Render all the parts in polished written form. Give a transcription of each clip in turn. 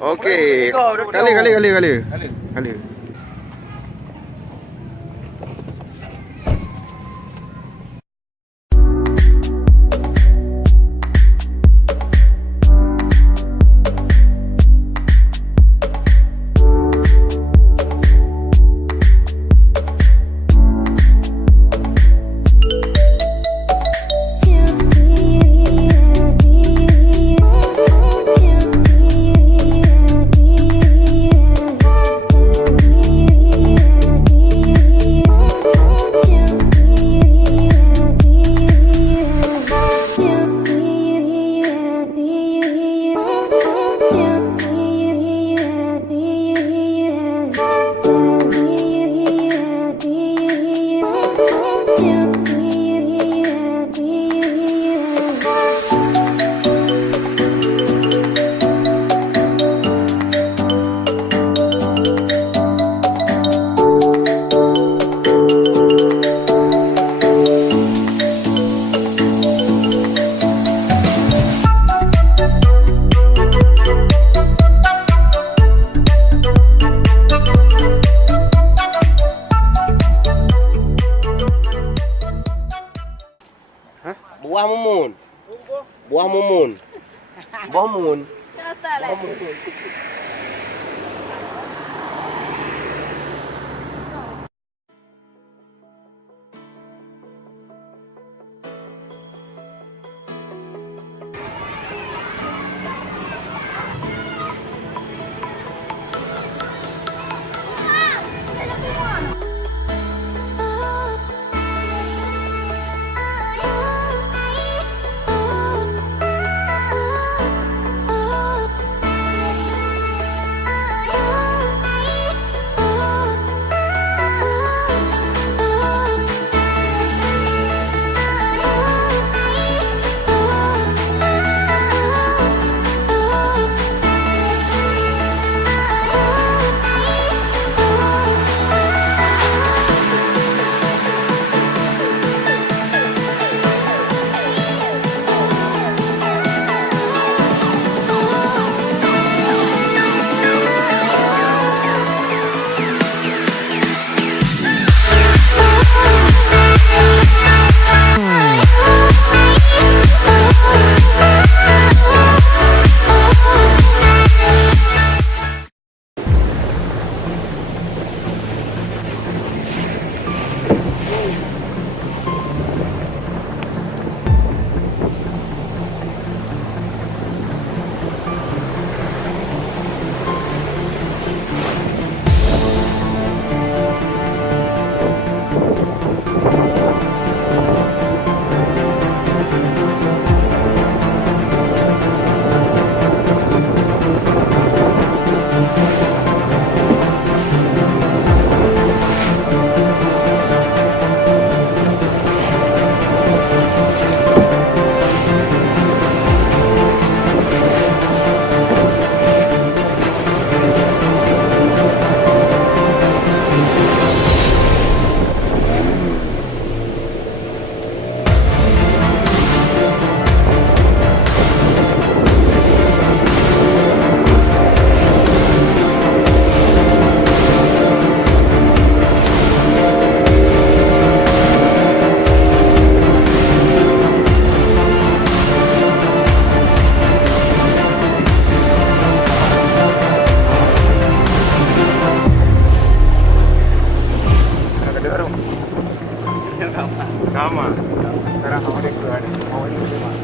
Okey. Kali. Buah mumun. Buah mumun. Buah mumun. Buah mumun. Sama. Sekarang kamu di keluar. Mau ini gimana?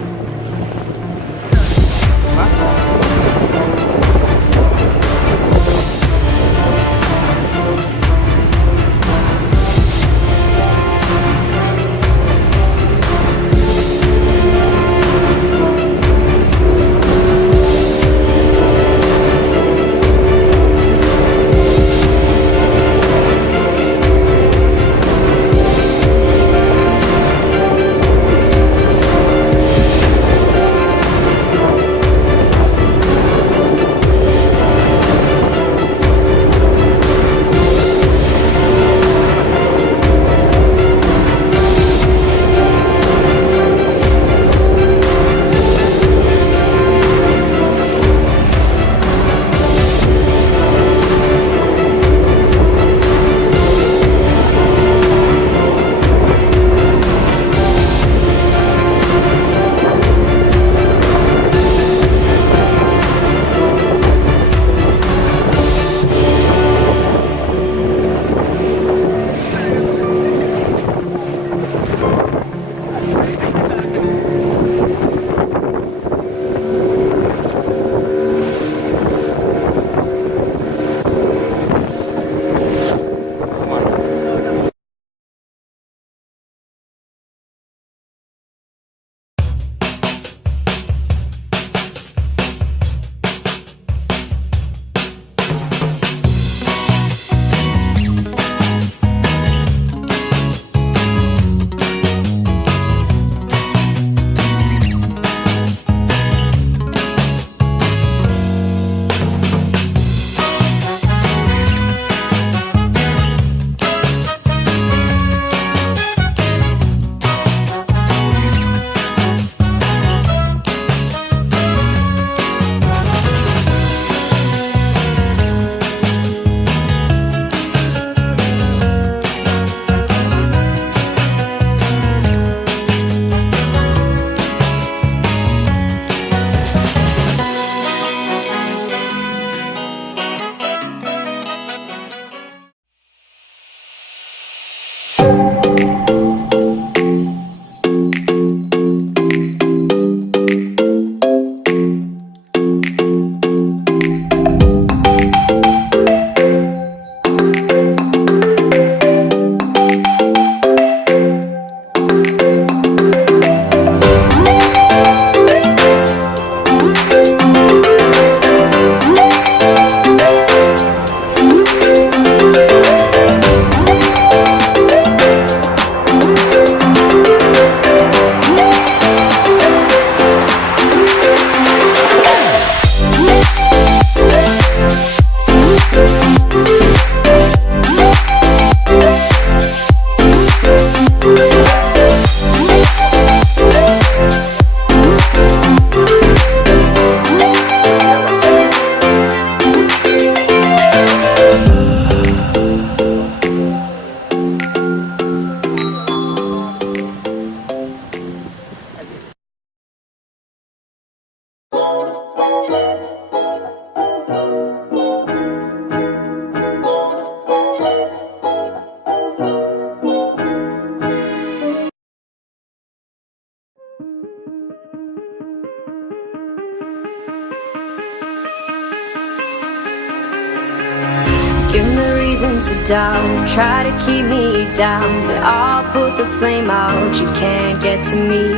reasons to doubt, try to keep me down, but I'll put the flame out. You can't get to me.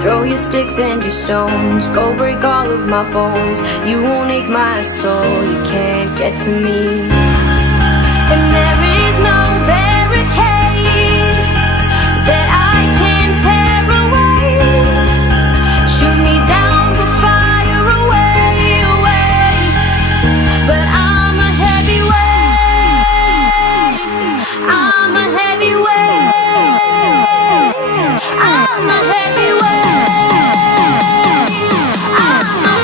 Throw your sticks and your stones, go break all of my bones. You won't ache my soul. You can't get to me. And there is no barricade that I can tear away. Shoot me down, the fire away, away. But I'm a heavyweight. I'm a heavyweight. I'm a heavyweight. I'm a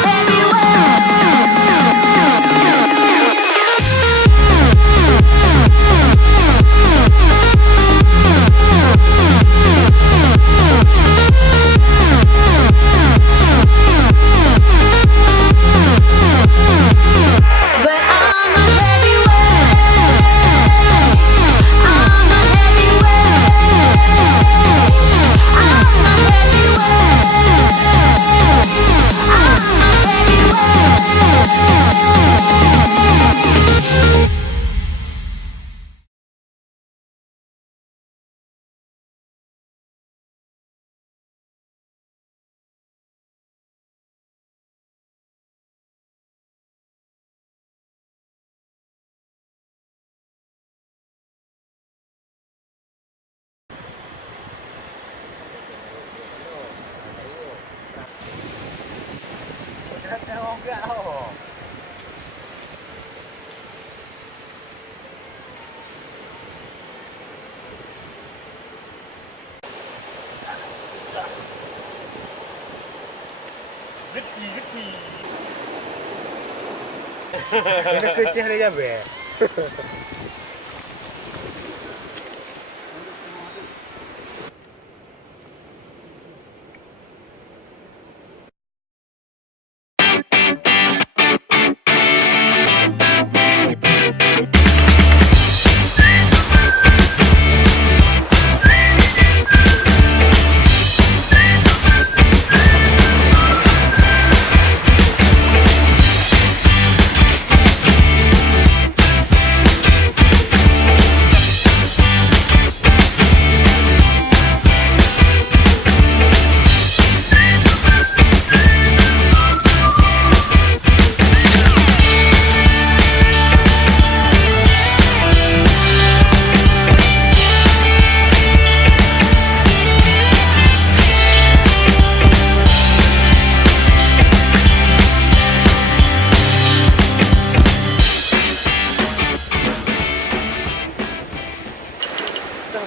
Kena kecil dia jambe.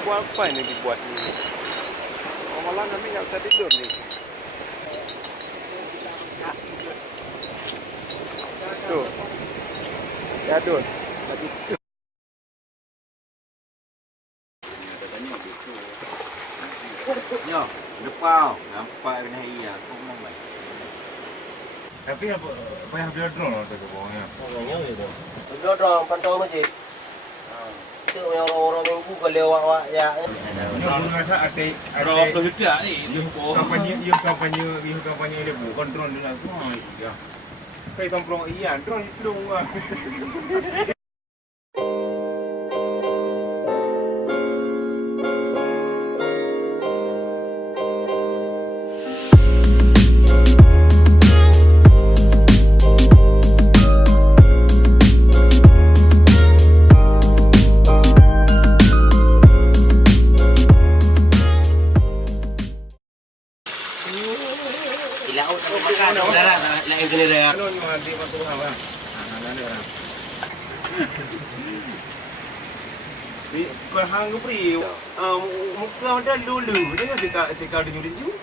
Buat apa ini dibuat ini? Malam kami nggak bisa tidur nih. Tuh, jadul. Nyo, depan, nampak dengan iya, kau mau baik. Tapi apa yang dia drone atau ke bawahnya? Orangnya gitu. Udah dong, pantau masjid. Itu yang orang-orang minggu kalau lewat ya. Ini masa ada Kalau tidak ni, kampanye dia bukan drone dia semua itu dia. Kayak tomprong iya, drone itu dong. Ilaw sa makan udara la ini dia. Ano yung hindi matuha ba? Ano ra? Di bahang pri muka ada lulu dia sika dinyu.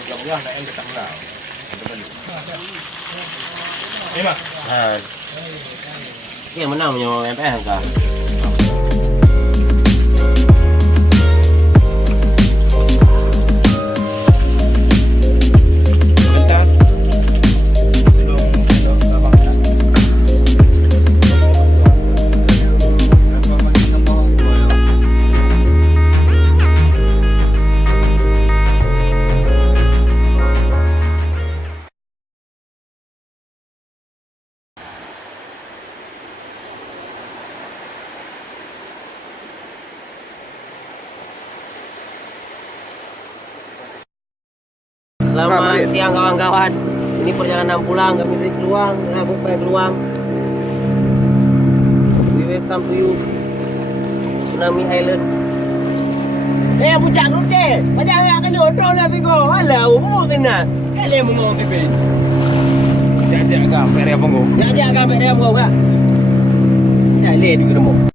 Mudah-mudahan nak yang ketang lah. Ini mah. Dia menang nyo MPH ka. Selamat siang kawan-kawan. Ini perjalanan pulang kami dari Keluang, aku pengen Keluang. We welcome to you Tsunami Island. Puncak grup je. Macam nak kena drone lah tengok. Alah, apa tenang. Kalian mau TV. Jajak kah pere apa kau? Nak ajak kan dia apa kak? Ya, leh di rumah.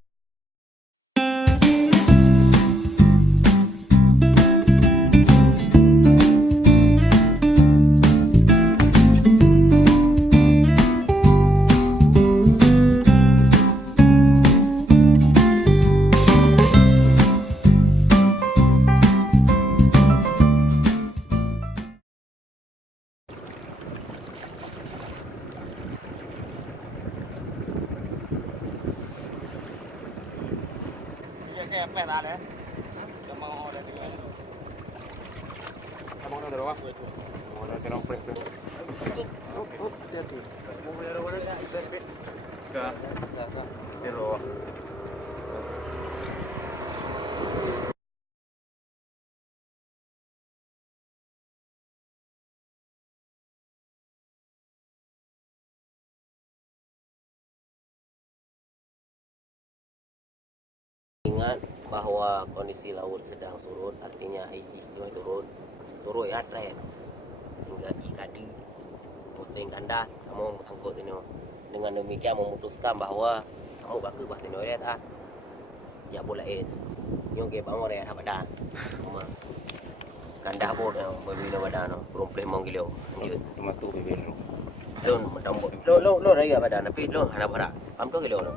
Kayak apa dah le? Jamang orang ni. Jamang orang berapa? Orang terang press. Hati-hati. Mau bayar orang ni ibarat. Kah? Zero. Ingat bahawa kondisi laut sedang surut, artinya air juga turun ya trend hingga ikadi puting kandas kamu angkut ini. Dengan demikian memutuskan bahawa kamu bakal buat ini ya ya boleh nyong ke bangun ya badan kandas bod berbina badan perempuan monggilio ni Cuma tu bibir. lo madam lo raya badan tapi lo hana bara pam to kilo lo